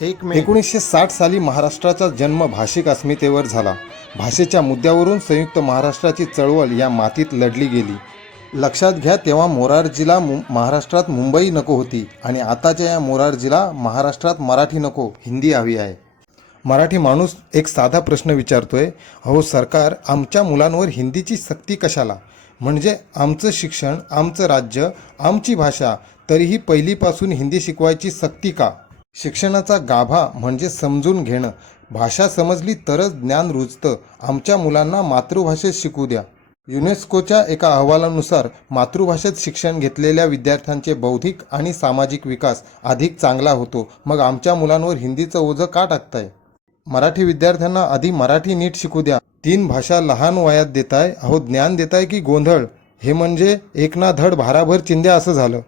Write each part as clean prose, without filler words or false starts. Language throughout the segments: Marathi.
1960 साली महाराष्ट्राचा जन्म भाषिक अस्मितेवर झाला. भाषेच्या मुद्द्यावरून संयुक्त महाराष्ट्राची चळवळ या मातीत लढली गेली. लक्षात घ्या, तेव्हा मोरारजीला महाराष्ट्रात मुंबई नको होती आणि आताच्या या मोरारजीला महाराष्ट्रात मराठी नको, हिंदी हवी आहे. मराठी माणूस एक साधा प्रश्न विचारतोय, अहो सरकार, आमच्या मुलांवर हिंदीची सक्ती कशाला? म्हणजे आमचं शिक्षण, आमचं राज्य, आमची भाषा, तरीही पहिलीपासून हिंदी शिकवायची सक्ती का? शिक्षणाचा गाभा म्हणजे समजून घेणं. भाषा समजली तरच ज्ञान रुजतं. आमच्या मुलांना मातृभाषेत शिकू द्या. युनेस्कोच्या एका अहवालानुसार मातृभाषेत शिक्षण घेतलेल्या विद्यार्थ्यांचे बौद्धिक आणि सामाजिक विकास अधिक चांगला होतो. मग आमच्या मुलांवर हिंदीचं ओझं का टाकताय? मराठी विद्यार्थ्यांना आधी मराठी नीट शिकू द्या. 3 भाषा लहान वयात देताय. अहो, ज्ञान देताय की गोंधळ? हे म्हणजे एक ना धड भाराभर चिंध्या असं झालं.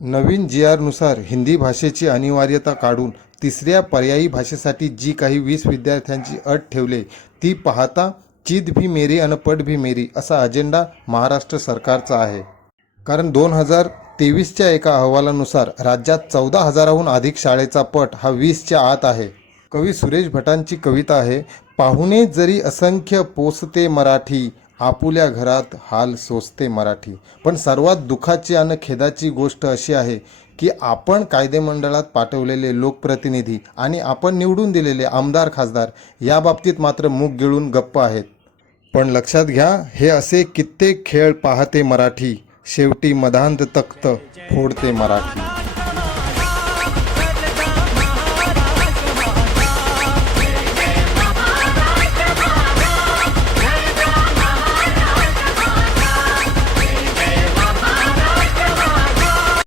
नवीन GR नुसार हिंदी भाषेची अनिवार्यता काढून तिसऱ्या पर्यायी भाषेसाठी जी काही 20 विद्यार्थ्यांची अट ठेवले ती पाहता चित भी मेरी अन पट भी मेरी असा अजेंडा महाराष्ट्र सरकारचा आहे. कारण 2023च्या एका अहवालानुसार राज्यात 14,000हून अधिक शाळेचा पट हा 20च्या आत आहे. कवी सुरेश भटांची कविता आहे, पाहुणे जरी असंख्य पोसते मराठी, आपुल्या घरात हाल सोसते मराठी. पण सर्वात दुःखाची आणि खेदाची गोष्ट अशी आहे की आपण कायदेमंडळात पाठवलेले लोकप्रतिनिधी आणि आपण निवडून दिलेले आमदार खासदार या बाबतीत मात्र मूग गिळून गप्प आहेत. पण लक्षात घ्या, हे असे कित्येक खेळ पाहते मराठी, शेवटी मधांध तख्त फोडते मराठी.